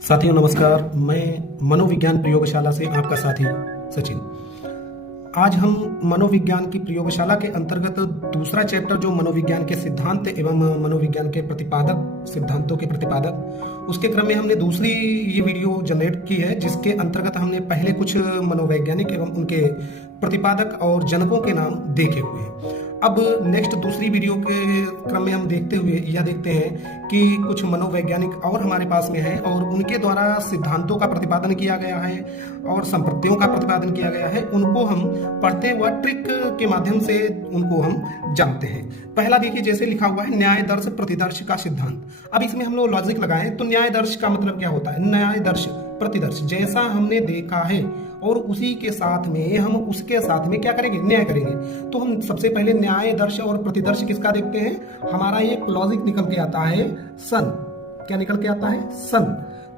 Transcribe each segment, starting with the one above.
साथियों नमस्कार, मैं मनोविज्ञान प्रयोगशाला से आपका साथी सचिन। आज हम मनोविज्ञान की प्रयोगशाला के अंतर्गत दूसरा चैप्टर जो मनोविज्ञान के सिद्धांत एवं मनोविज्ञान के प्रतिपादक सिद्धांतों के प्रतिपादक, उसके क्रम में हमने दूसरी ये वीडियो जनरेट की है, जिसके अंतर्गत हमने पहले कुछ मनोवैज्ञानिक एवं उनके प्रतिपादक और जनकों के नाम देखे हुए हैं। अब नेक्स्ट दूसरी वीडियो के क्रम में हम देखते हैं कि कुछ मनोवैज्ञानिक और हमारे पास में हैं और उनके द्वारा सिद्धांतों का प्रतिपादन किया गया है और संपत्तियों का प्रतिपादन किया गया है। उनको हम पढ़ते हुए ट्रिक के माध्यम से उनको हम जानते हैं। पहला देखिए, जैसे लिखा हुआ है न्याय दर्श प्रतिदर्श का सिद्धांत। अब इसमें हम लोग लॉजिक लगाएं तो न्याय दर्श का मतलब क्या होता है? न्याय दर्श प्रतिदर्श, जैसा हमने देखा है और उसी के साथ में हम उसके साथ में क्या करेंगे? न्याय करेंगे। तो हम सबसे पहले न्याय दर्श और प्रतिदर्श किसका देखते हैं? हमारा एक लॉजिक निकल के आता है सन। क्या निकल के आता है? सन।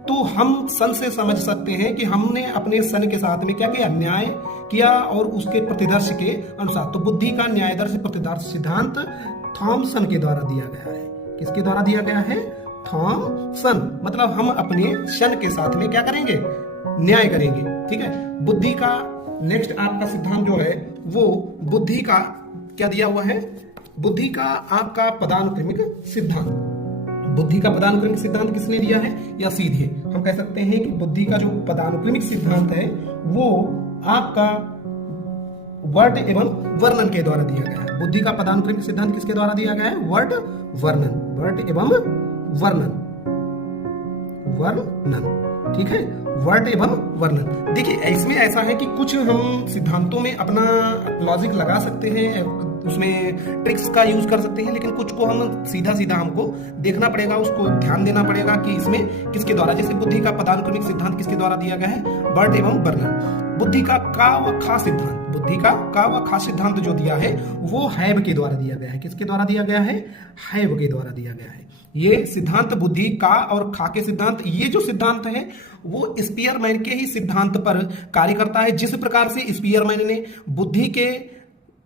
तो हम सन से समझ सकते हैं कि हमने अपने सन के साथ में क्या किया? न्याय किया और उसके प्रतिदर्श के अनुसार। तो बुद्धि का न्यायदर्श प्रतिदर्श सिद्धांत थॉमसन के द्वारा दिया गया है। किसके द्वारा दिया गया है? थॉमसन। मतलब हम अपने सन के साथ में क्या करेंगे? न्याय करेंगे। ठीक है। बुद्धि का नेक्स्ट आपका सिद्धांत जो है वो बुद्धि का क्या दिया हुआ है? बुद्धि का आपका पदानुक्रमिक सिद्धांत। बुद्धि का पदानुक्रमिक सिद्धांत किसने दिया है? या सीधे हम कह सकते हैं कि बुद्धि का जो पदानुक्रमिक सिद्धांत है वो आपका वर्ड एवं वर्णन के द्वारा दिया गया है। बुद्धि का पदानुक्रमिक सिद्धांत किसके द्वारा दिया गया है? वर्ड वर्णन। वर्ड एवं वर्णन। वर्णन। ठीक है, वर्ड एवं वर्णन। देखिए, इसमें ऐसा है कि कुछ हम सिद्धांतों में अपना लॉजिक लगा सकते हैं, उसमें ट्रिक्स का यूज कर सकते हैं, लेकिन कुछ को हम सीधा सीधा हमको देखना पड़ेगा, उसको ध्यान देना पड़ेगा कि इसमें किसके द्वारा। जैसे बुद्धि का पदानुक्रमिक सिद्धांत किसके द्वारा दिया गया है? वर्ड एवं वर्णन। बुद्धि का व खा सिद्धांत, बुद्धि का व खा सिद्धांत जो दिया है वो हैब के द्वारा दिया गया है। किसके द्वारा दिया गया है? हैब के द्वारा दिया गया है। ये सिद्धांत बुद्धि का और खा के सिद्धांत, ये जो सिद्धांत है वो स्पीयरमैन के ही सिद्धांत पर कार्य करता है। जिस प्रकार से स्पीयरमैन ने बुद्धि के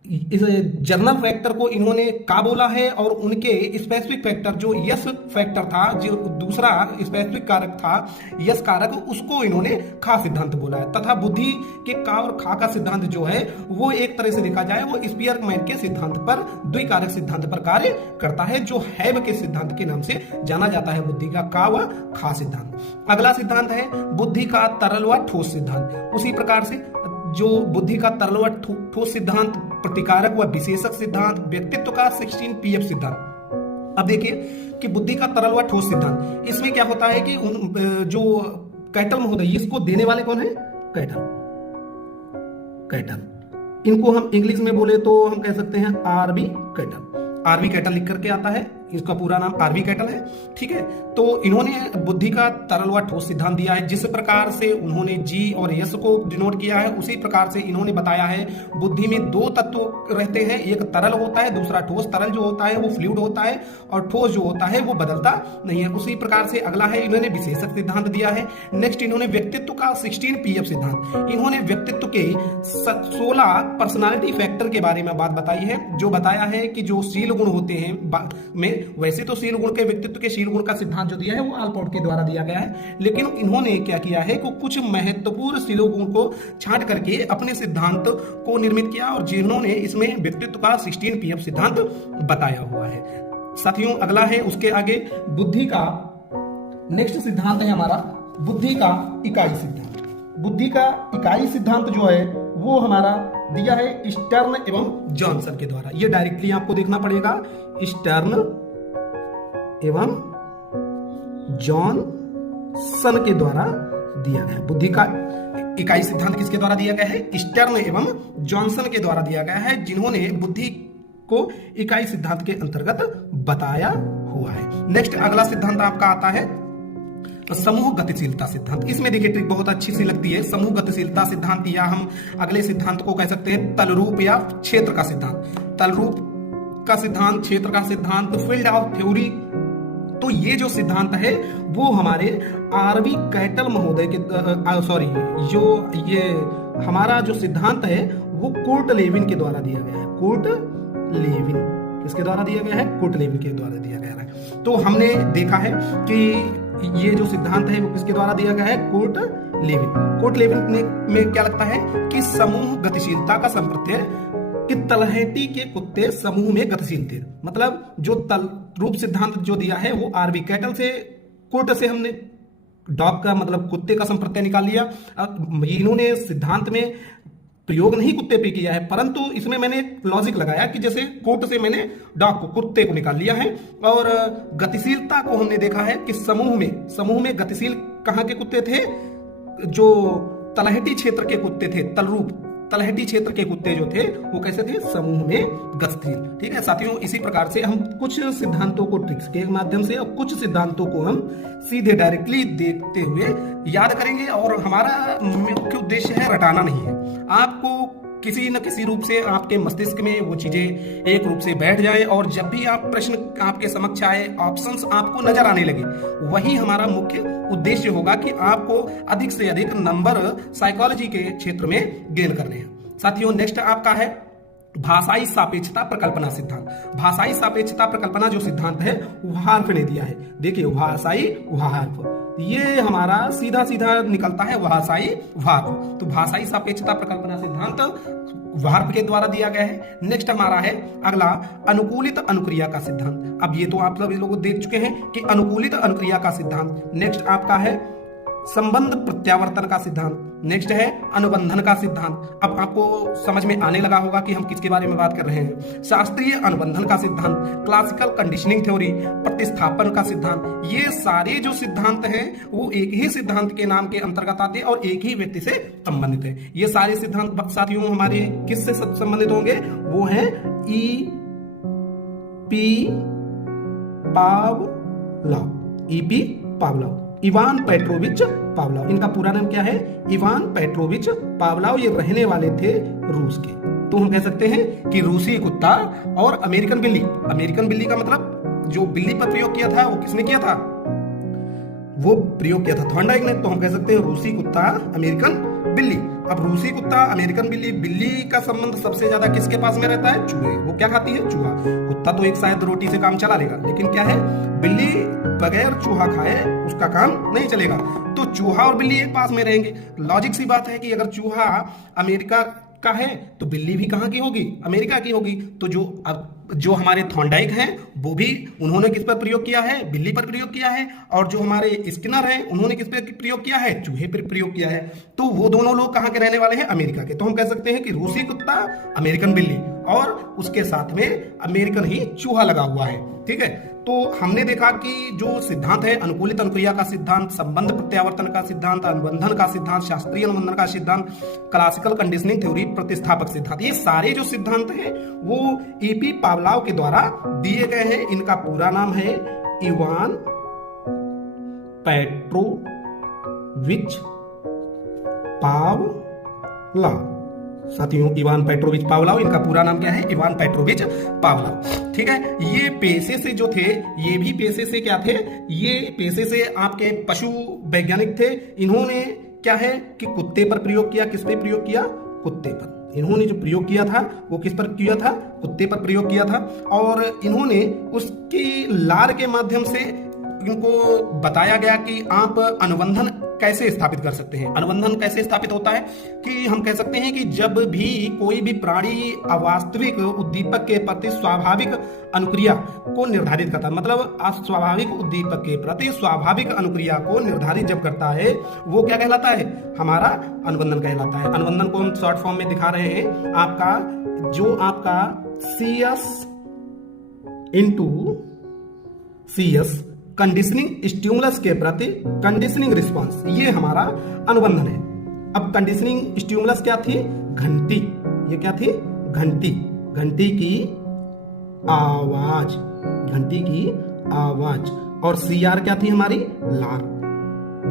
इस जर्नल फैक्टर को इन्होंने का बोला है और उनके स्पेसिफिक फैक्टर जो यस फैक्टर था, जो दूसरा स्पेसिफिक कारक था यस कारक, उसको इन्होंने खा सिद्धांत बोला है। तथा बुद्धि के का और खा का सिद्धांत जो है वो एक तरह से देखा जाए वो स्पीयरमैन के सिद्धांत पर, द्विकारक सिद्धांत पर कार्य करता है, जो हैब के सिद्धांत के नाम से जाना जाता है। बुद्धि का व खा सिद्धांत। अगला सिद्धांत है बुद्धि का तरल व ठोस सिद्धांत। उसी प्रकार से जो बुद्धि का तरल व ठोस सिद्धांत, प्रतिकारक व विशेषक सिद्धांत, व्यक्तित्व का 16 पीएफ सिद्धांत। अब देखिए कि बुद्धि का तरल व ठोस सिद्धांत, इसमें क्या होता है कि जो कैटल महोदय, इसको देने वाले कौन है? कैटल। कैटल, इनको हम इंग्लिश में बोले तो हम कह सकते हैं आरबी कैटल। आरबी कैटल लिख करके आता है, इसका पूरा नाम आरबी कैटल है। ठीक है। तो इन्होंने बुद्धि का तरल व ठोस सिद्धांत दिया है। जिस प्रकार से उन्होंने जी और यस को डिनोट किया है, उसी प्रकार से इन्होंने बताया है बुद्धि में दो तत्व रहते हैं, एक तरल होता है, दूसरा ठोस। तरल जो होता है वो फ्लूइड होता है और ठोस जो होता है वो बदलता नहीं है। उसी प्रकार से अगला है, इन्होंने विशेषक सिद्धांत दिया है। नेक्स्ट इन्होंने व्यक्तित्व का 16 पीएफ सिद्धांत। इन्होंने व्यक्तित्व के 16 पर्सनालिटी फैक्टर के बारे में बात बताई है, जो बताया है कि जो शील गुण होते हैं में, वैसे तो शील गुण के, व्यक्तित्व के शील गुण का सिद्धांत जो दिया है वो आलपोर्ट के द्वारा दिया गया है, लेकिन इन्होंने क्या किया है कि कुछ महत्वपूर्ण शील गुण को छांट करके अपने सिद्धांत को निर्मित किया और जिन्होंने इसमें व्यक्तित्व का 16 पीएफ सिद्धांत बताया हुआ है। साथियों, अगला है उसके आगे बुद्धि का नेक्स्ट सिद्धांत है हमारा बुद्धि का इकाई सिद्धांत। बुद्धि का इकाई सिद्धांत जो है वो हमारा दिया है स्टर्न एवं जॉनसन के द्वारा। ये डायरेक्टली आपको देखना पड़ेगा, स्टर्न एवं जॉनसन के द्वारा दिया गया है। बुद्धि का इकाई सिद्धांत किसके द्वारा दिया गया है? स्टर्न एवं जॉनसन के द्वारा दिया गया है, जिन्होंने बुद्धि को इकाई सिद्धांत के अंतर्गत बताया हुआ है। नेक्स्ट अगला सिद्धांत आपका आता है समूह गतिशीलता सिद्धांत। इसमें देखिए ट्रिक बहुत अच्छी सी लगती है। समूह गतिशीलता सिद्धांत, या हम अगले सिद्धांत को कह सकते हैं तलरूप या क्षेत्र का सिद्धांत। तलरूप का सिद्धांत, क्षेत्र का सिद्धांत, फील्ड ऑफ थ्योरी। तो ये जो सिद्धांत है वो हमारे आरबी कैटल महोदय के जो ये हमारा जो सिद्धांत है वो कोर्ट लेविन के द्वारा दिया गया है। कोर्ट लेविन किसके द्वारा दिया गया है? कोर्ट लेविन के द्वारा दिया गया है। तो हमने देखा है कि ये जो सिद्धांत है वो किसके द्वारा दिया गया है? Court Lewin. कोर्ट लेविन में क्या लगता है कि समूह गतिशीलता का संप्रत्यय कि तलहटी के कुत्ते समूह में गतिशील थे। मतलब जो तल रूप सिद्धांत जो दिया है वो आरबी कैटल से, कोर्ट से हमने डॉग का मतलब कुत्ते का संप्रत्यय निकाल लिया। इन्होंने सिद्धांत में प्रयोग नहीं कुत्ते पे किया है, परंतु इसमें मैंने लॉजिक लगाया कि जैसे कोर्ट से मैंने डॉग को, कुत्ते को निकाल लिया है। और गतिशीलता को हमने देखा है कि समूह में गतिशील कहाँ के कुत्ते थे? जो तलहटी क्षेत्र के कुत्ते थे, तलहटी क्षेत्र के कुत्ते जो थे वो कैसे थे? समूह में गतिशील। ठीक है साथियों, इसी प्रकार से हम कुछ सिद्धांतों को ट्रिक्स के माध्यम से और कुछ सिद्धांतों को हम सीधे डायरेक्टली देखते हुए याद करेंगे। और हमारा मुख्य उद्देश्य है रटाना नहीं है, आपको किसी न किसी रूप से आपके मस्तिष्क में वो चीजें एक रूप से बैठ जाए और जब भी आप प्रश्न आपके समक्ष आए, ऑप्शंस आपको नजर आने लगे, वही हमारा मुख्य उद्देश्य होगा कि आपको अधिक से अधिक नंबर साइकोलॉजी के क्षेत्र में गेन करने हैं। साथियों, नेक्स्ट आपका है भाषाई सापेक्षता प्रकल्पना सिद्धांत। भाषाई सापेक्षता प्रकल्पना जो सिद्धांत है वार्फ ने दिया है। देखिए भाषाई वार्फ, ये हमारा सीधा सीधा निकलता है भाषाई वार्फ। तो भाषाई सापेक्षता प्रकल्पना सिद्धांत वार्फ के द्वारा दिया गया है। नेक्स्ट हमारा है अगला अनुकूलित अनुक्रिया का सिद्धांत। अब ये तो आप सभी लोग देख चुके हैं कि अनुकूलित अनुक्रिया का सिद्धांत। नेक्स्ट आपका है संबंध प्रत्यावर्तन का सिद्धांत। नेक्स्ट है अनुबंधन का सिद्धांत। अब आपको समझ में आने लगा होगा कि हम किसके बारे में बात कर रहे हैं। शास्त्रीय अनुबंधन का सिद्धांत, क्लासिकल कंडीशनिंग थ्योरी, प्रतिस्थापन का सिद्धांत, ये सारे जो सिद्धांत हैं वो एक ही सिद्धांत के नाम के अंतर्गत आते हैं और एक ही व्यक्ति से संबंधित है। ये सारे सिद्धांत साथियों हमारे किससे संबंधित होंगे? वो है E P. Pavlov. E P. Pavlov, Ivan Petrovich Pavlov. इनका पूरा नाम क्या है? Ivan Petrovich Pavlov. ये रहने वाले थे रूस के। तो हम कह सकते हैं कि रूसी कुत्ता और अमेरिकन बिल्ली। अमेरिकन बिल्ली का मतलब जो बिल्ली पर प्रयोग किया था वो किसने किया था? वो प्रयोग किया था थॉर्नडाइक ने। तो हम कह सकते हैं रूसी कुत्ता अमेरिकन बिल्ली। अब रूसी कुत्ता अमेरिकन बिल्ली, बिल्ली का संबंध सबसे ज्यादा किसके पास में रहता है? चूहे। वो क्या खाती है? चूहा। कुत्ता तो एक शायद रोटी से काम चला लेगा, लेकिन क्या है, बिल्ली बगैर चूहा खाए उसका काम नहीं चलेगा। तो चूहा और बिल्ली एक पास में रहेंगे। लॉजिक सी बात है कि अगर चूहा अमेरिका का है तो बिल्ली भी कहाँ की होगी? अमेरिका की होगी। तो जो हमारे थॉर्नडाइक हैं वो भी उन्होंने किस पर प्रयोग किया है? बिल्ली पर प्रयोग किया है। और जो हमारे स्किनर हैं उन्होंने किस पर प्रयोग किया है? चूहे पर प्रयोग किया है। तो वो दोनों लोग कहाँ के रहने वाले हैं? अमेरिका के। तो हम कह सकते हैं कि रूसी कुत्ता अमेरिकन बिल्ली और उसके साथ में अमेरिकन ही चूहा लगा हुआ है। ठीक है, तो हमने देखा कि जो सिद्धांत है अनुकूलित अनुक्रिया का सिद्धांत, संबंध प्रत्यावर्तन का सिद्धांत, अनुबंधन का सिद्धांत, शास्त्रीय अनुबंधन का सिद्धांत, क्लासिकल कंडीशनिंग थ्योरी, प्रतिस्थापक सिद्धांत, ये सारे जो सिद्धांत हैं वो ई.पी. पावलोव के द्वारा दिए गए हैं। इनका पूरा नाम है इवान पेट्रोविच पावलोव। साथियों, इवान पेट्रोविच पावलोव, इनका पूरा नाम क्या है? Ivan Petrovich Pavlov. ठीक है, ये पेशे से जो थे, ये भी पेशे से क्या थे? ये पेशे से आपके पशु वैज्ञानिक थे। इन्होंने क्या है कि कुत्ते पर प्रयोग किया। किस पे प्रयोग किया? कुत्ते पर। इन्होंने जो प्रयोग किया था वो किस पर किया था? कुत्ते पर प्रयोग किया था। और इन्होंने उसकी लार के माध्यम से इनको बताया गया कि आप अनुबंधन कैसे स्थापित कर सकते हैं। अनुबंधन कैसे स्थापित होता है कि हम कह सकते हैं कि जब भी कोई भी प्राणी अवास्तविक उद्दीपक के प्रति स्वाभाविक अनुक्रिया को निर्धारित करता है, मतलब अस्वाभाविक उद्दीपक के प्रति स्वाभाविक अनुक्रिया को निर्धारित जब करता है वो क्या कहलाता है? हमारा अनुबंधन कहलाता है। अनुबंधन को हम शॉर्ट फॉर्म में दिखा रहे हैं। आपका CS into CS conditioning stimulus के प्रति कंडीशनिंग रिस्पांस, ये हमारा अनुबंधन है। अब कंडीशनिंग स्टिमुलस क्या थी? घंटी। ये क्या थी? घंटी। घंटी की आवाज। घंटी की आवाज। और CR क्या थी हमारी? लार।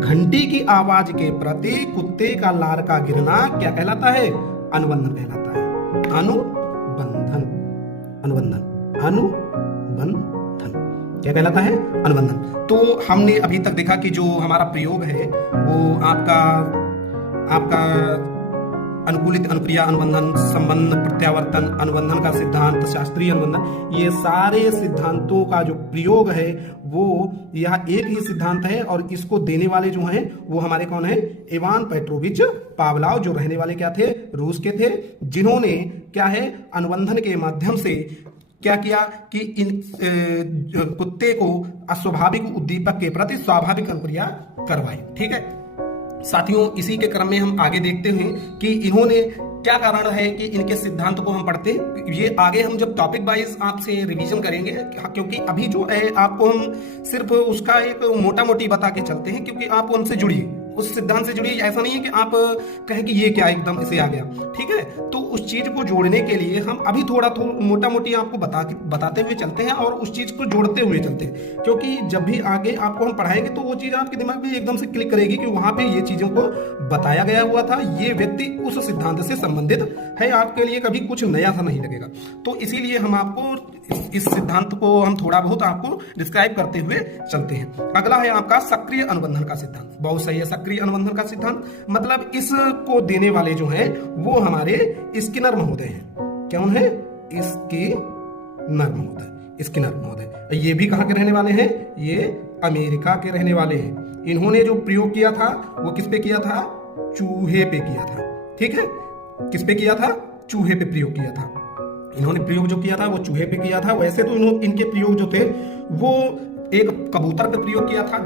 घंटी की आवाज के प्रति कुत्ते का लार का गिरना क्या कहलाता है? अनुबंधन कहलाता है। अनुबंधन। अनुबंधन। अनुबंधन क्या कहलाता है? अनुबंधन। तो हमने अभी तक देखा कि जो हमारा प्रयोग है वो आपका अनुकूलित अनुक्रिया अनुबंधन, संबंध प्रत्यावर्तन, अनुबंधन का सिद्धांत, शास्त्रीय अनुबंधन, ये सारे सिद्धांतों का जो प्रयोग है वो यह एक ही सिद्धांत है और इसको देने वाले जो हैं वो हमारे कौन है? इवान पेट्रोविच पावलोव, जो रहने वाले क्या थे? रूस के थे, जिन्होंने क्या है अनुबंधन के माध्यम से क्या किया कि इन कुत्ते को अस्वाभाविक उद्दीपक के प्रति स्वाभाविक अनुक्रिया करवाई। ठीक है साथियों, इसी के क्रम में हम आगे देखते हैं कि इन्होंने क्या कारण है कि इनके सिद्धांत को हम पढ़ते हैं। ये आगे हम जब टॉपिक वाइज आपसे रिवीजन करेंगे, क्योंकि अभी जो है आपको हम सिर्फ उसका एक मोटा मोटी बता के चलते हैं, क्योंकि आप उनसे जुड़िए, उस सिद्धांत से जुड़िए। ऐसा नहीं है कि आप कहें कि ये क्या एकदम इसे आ गया। ठीक है, तो उस चीज को जोड़ने के लिए हम अभी थोड़ा मोटा मोटी आपको बताते हुए चलते हैं और उस चीज को जोड़ते हुए चलते हैं, क्योंकि जब भी आगे आपको हम पढ़ाएंगे तो वो चीज आपके दिमाग में एकदम से क्लिक करेगी कि वहां पे ये चीजों को बताया गया हुआ था, ये व्यक्ति उस सिद्धांत से संबंधित है, आपके लिए कभी कुछ नया सा नहीं लगेगा। तो इसीलिए हम आपको इस सिद्धांत को हम थोड़ा बहुत आपको डिस्क्राइब करते हुए चलते हैं। अगला है आपका सक्रिय अनुबंधन का सिद्धांत। बहुत सही है, सक्रिय अनुबंधन का सिद्धांत मतलब इसको देने वाले जो हैं वो हमारे स्किनर महोदय हैं। कौन है? स्किनर महोदय। स्किनर महोदय ये भी कहाँ के रहने वाले हैं? ये अमेरिका के रहने वाले हैं। इन्होंने जो प्रयोग किया था वो किस पे किया था? चूहे पे किया था। ठीक है, किस पे किया था? चूहे पे प्रयोग किया था। इन्होंने प्रयोग जो किया था वो चूहे पे किया था। वैसे तो इनके प्रयोग जो थे वो एक कबूतर पे प्रयोग किया था,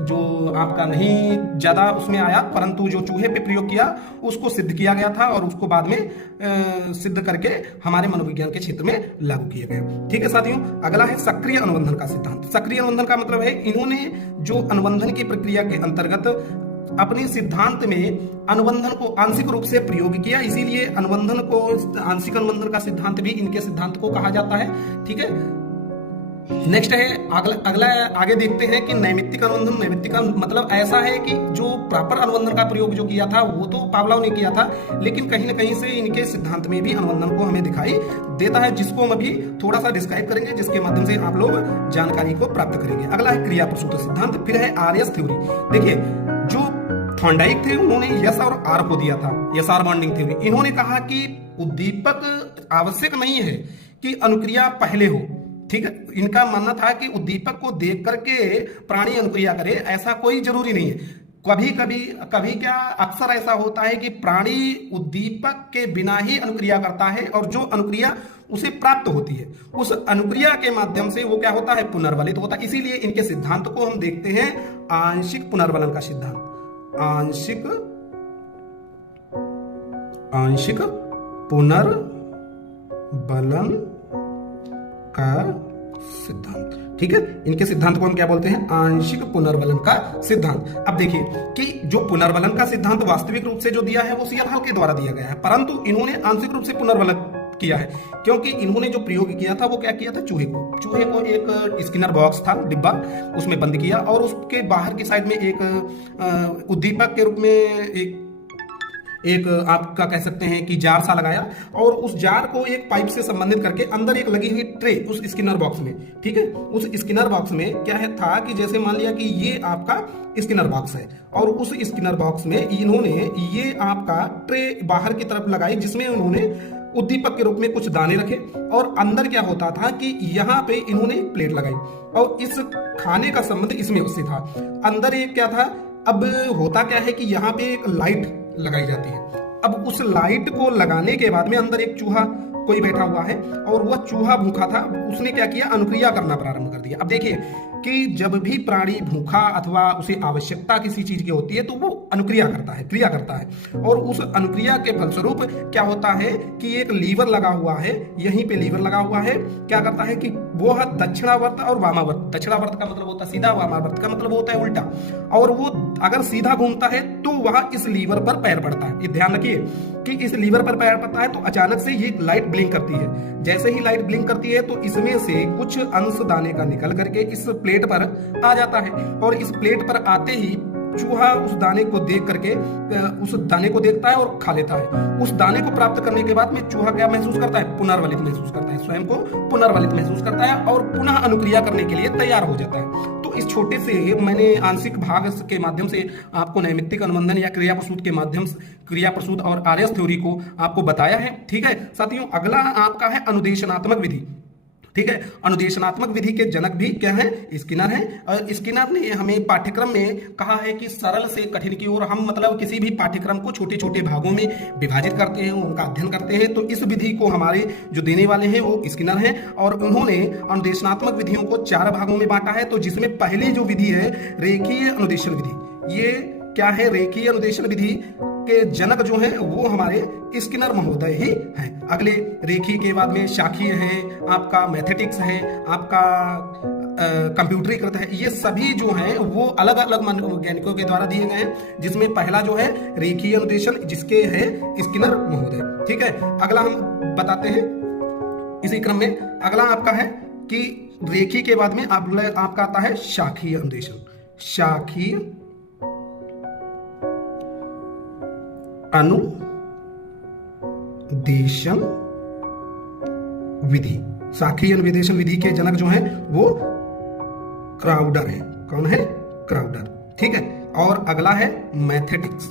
जो आपका नहीं ज्यादा उसमें आया, परंतु जो चूहे पे प्रयोग किया उसको सिद्ध किया गया था और उसको बाद में सिद्ध करके हमारे मनोविज्ञान के क्षेत्र में लागू किए गए। ठीक है साथियों, अगला है सक्रिय अनुबंधन का सिद्धांत। सक्रिय अनुबंधन का मतलब है इन्होंने जो अनुबंधन की प्रक्रिया के अंतर्गत अपने सिद्धांत में अनुबंधन को आंशिक रूप से प्रयोग किया, इसीलिए अनुबंधन को आंशिक अनुबंधन का सिद्धांत भी इनके सिद्धांत को कहा जाता है। ठीक है, नेक्स्ट है अगला आगे देखते हैं कि नैमित्तिक अनुबंधन। नैमित्तिक मतलब ऐसा है कि जो प्रॉपर अनुबंधन का प्रयोग जो किया था वो तो पावलोव ने किया था, लेकिन कहीं ना कहीं से इनके सिद्धांत में भी अनुबंधन को हमें दिखाई देता है, जिसको हम अभी थोड़ा सा डिस्क्राइब करेंगे, जिसके माध्यम से आप लोग जानकारी को प्राप्त करेंगे। अगला है क्रिया प्रसूत सिद्धांत, फिर है आरएस थ्योरी। देखिए जो थॉर्नडाइक थे उन्होंने यस और आर को दिया था, यस आर बॉन्डिंग थ्योरी। इन्होंने कहा कि उद्दीपक आवश्यक नहीं है कि अनुक्रिया पहले हो। ठीक है, इनका मानना था कि उद्दीपक को देख करके प्राणी अनुक्रिया करे, ऐसा कोई जरूरी नहीं है। कभी क्या अक्सर ऐसा होता है कि प्राणी उद्दीपक के बिना ही अनुक्रिया करता है और जो अनुक्रिया उसे प्राप्त होती है उस अनुक्रिया के माध्यम से वो क्या होता है? पुनर्वलित होता है। इसीलिए इनके सिद्धांत को हम देखते हैं आंशिक पुनर्वलन का सिद्धांत। आंशिक पुनर्वलन का सिद्धांत। ठीक है, इनके सिद्धांत को हम क्या बोलते हैं? आंशिक पुनर्वलन का सिद्धांत। अब देखिए कि जो पुनर्वलन का सिद्धांत वास्तविक रूप से जो दिया है वो सीएल हॉल के द्वारा दिया गया है, परंतु इन्होंने आंशिक रूप से पुनर्वलन किया है, क्योंकि इन्होंने जो प्रयोग किया था वो क्या किया था? चूहे को एक स्किनर बॉक्स था, डिब्बा, उसमें बंद किया और उसके बाहर की साइड में एक उद्दीपक के रूप में एक आपका कह सकते हैं कि जार सा लगाया और उस जार को एक पाइप से संबंधित करके अंदर एक लगी हुई ट्रे उस स्किनर बॉक्स में। ठीक है, उस स्किनर बॉक्स में क्या है था कि जैसे मान लिया कि ये आपका स्किनर बॉक्स है और उस स्किनर बॉक्स में इन्होंने ये आपका ट्रे बाहर की तरफ लगाई, जिसमें उन्होंने उद्दीपक के रूप में कुछ दाने रखे और अंदर क्या होता था कि यहाँ पे इन्होंने प्लेट लगाई और इस खाने का संबंध इसमें उससे था। अंदर एक क्या था? अब होता क्या है कि यहाँ पे एक लाइट लगाई जाती है। अब उस लाइट को लगाने के बाद में अंदर एक चूहा कोई बैठा हुआ है और वह चूहा भूखा था, उसने क्या किया? अनुक्रिया करना प्रारंभ कर दिया। अब देखिए कि जब भी प्राणी भूखा अथवा उसे आवश्यकता किसी चीज की होती है तो वो अनुक्रिया करता है, क्रिया करता है, और उस अनुक्रिया के फलस्वरूप क्या होता है कि एक लीवर लगा हुआ है, यहीं पे लीवर लगा हुआ है, क्या करता है कि वो है दक्षिणावर्त और वामावर्त। दक्षिणावर्त का मतलब होता है सीधा, वामावर्त का मतलब होता है उल्टा, और वो अगर सीधा घूमता है तो वह इस लीवर पर पैर पड़ता है। ये ध्यान रखिए कि इस लीवर पर पैर पड़ता है तो अचानक से ये लाइट ब्लिंक करती है। जैसे ही लाइट ब्लिंक करती है तो इसमें से कुछ अंश दाने का निकल करके इस प्लेट पर आ जाता है और इस प्लेट पर आते ही चूहा उस दाने को देख करके उस दाने को देखता है और खा लेता है। उस दाने को प्राप्त करने के बाद में चूहा क्या महसूस करता है? पुनर्वलित महसूस करता है, स्वयं को पुनर्वलित महसूस करता है और पुनः अनुक्रिया करने के लिए तैयार हो जाता है। तो दोस्तों इस छोटे से मैंने आंशिक भाग के माध्यम से आपको नैमित्तिक अनुबंधन या क्रिया प्रसूत के माध्यम से क्रिया प्रसूत और आर्यस थ्योरी को आपको बताया है। ठीक है साथियों, अगला आपका है अनुदेशनात्मक विधि। ठीक है, अनुदेशनात्मक विधि के जनक भी क्या है? स्किनर है। और स्किनर ने हमें पाठ्यक्रम में कहा है कि सरल से कठिन की ओर हम मतलब किसी भी पाठ्यक्रम को छोटे छोटे भागों में विभाजित करते हैं, उनका अध्ययन करते हैं। तो इस विधि को हमारे जो देने वाले हैं वो स्किनर हैं और उन्होंने अनुदेशनात्मक विधियों को 4 भागों में बांटा है। तो जिसमें पहली जो विधि है रेखीय अनुदेशन विधि, ये क्या है? रेखीय अनुदेशन विधि के जनक जो हैं वो हमारे स्किनर महोदय ही हैं। अगले रेखीय के बाद में शाखीय है, आपका मैथेटिक्स है, आपका कंप्यूटरीकृत है। ये सभी जो हैं वो अलग अलग वैज्ञानिकों के द्वारा दिए गए हैं, जिसमें पहला जो है रेखीय अनुदेशन जिसके है स्किनर महोदय। ठीक है, अगला हम बताते हैं इसी क्रम में। अगला आपका है कि रेखीय के बाद में आपका आता है शाखीय अनुदेशन। शाखीय अनुदेशन विधि, शाखीय अनुदेशन विधि के जनक जो हैं वो क्राउडर है। कौन है? क्राउडर। ठीक है, और अगला है मैथेटिक्स।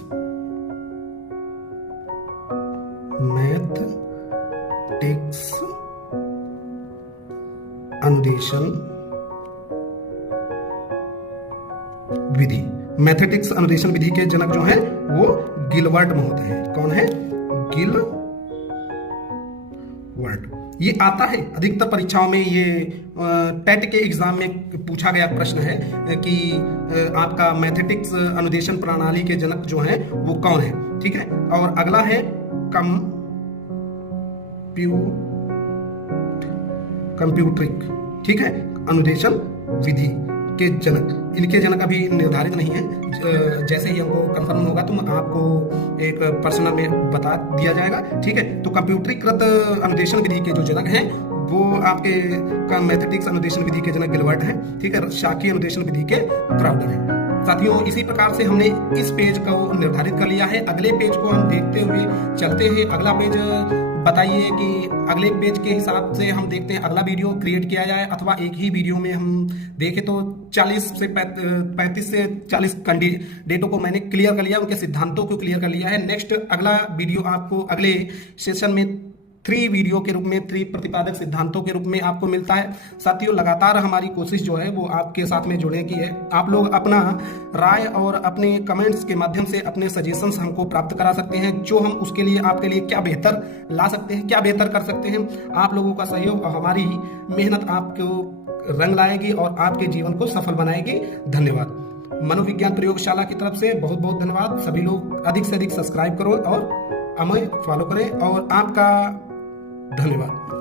मैथेटिक्स अनुदेशन विधि। मैथेटिक्स अनुदेशन विधि के जनक जो हैं वो गिलवर्ट महोदय हैं। कौन है? गिलवर्ट। ये आता है अधिकतर परीक्षाओं में, ये टेट के एग्जाम में पूछा गया प्रश्न है कि आपका मैथेटिक्स अनुदेशन प्रणाली के जनक जो हैं वो कौन है। ठीक है, और अगला है कंप्यूटरिक। ठीक है, अनुदेशन विधि के जनक, इनके जनक अभी निर्धारित नहीं है। जैसे ही हमको कंफर्म होगा तो आपको एक पर्सनल में बता दिया जाएगा। ठीक है, तो कंप्यूटरीकृत अनुदेशन विधि के जो जनक हैं वो आपके मैथेटिक्स अनुदेशन विधि के जनक गिलवर्ट हैं। ठीक है, शाखीय अनुदेशन विधि के क्राउडर हैं। साथियों इसी प्रकार से हमने इस पेज को निर्धारित कर लिया है। अगले पेज को हम देखते हुए चलते हैं। अगला पेज बताइए कि अगले पेज के हिसाब से हम देखते हैं अगला वीडियो क्रिएट किया जाए, अथवा एक ही वीडियो में हम देखें तो 35 से 40 कैंडिडेटों को मैंने क्लियर कर लिया, उनके सिद्धांतों को क्लियर कर लिया है। नेक्स्ट अगला वीडियो आपको अगले सेशन में 3 वीडियो के रूप में 3 प्रतिपादक सिद्धांतों के रूप में आपको मिलता है। साथियों लगातार हमारी कोशिश जो है वो आपके साथ में जुड़ने की है। आप लोग अपना राय और अपने कमेंट्स के माध्यम से अपने सजेशंस हमको प्राप्त करा सकते हैं, जो हम उसके लिए आपके लिए क्या बेहतर ला सकते हैं, क्या बेहतर कर सकते हैं। आप लोगों का सहयोग और हमारी मेहनत आपको रंग लाएगी और आपके जीवन को सफल बनाएगी। धन्यवाद। मनोविज्ञान प्रयोगशाला की तरफ से बहुत बहुत धन्यवाद। सभी लोग अधिक से अधिक सब्सक्राइब करो और हमें फॉलो करें, और आपका धन्यवाद।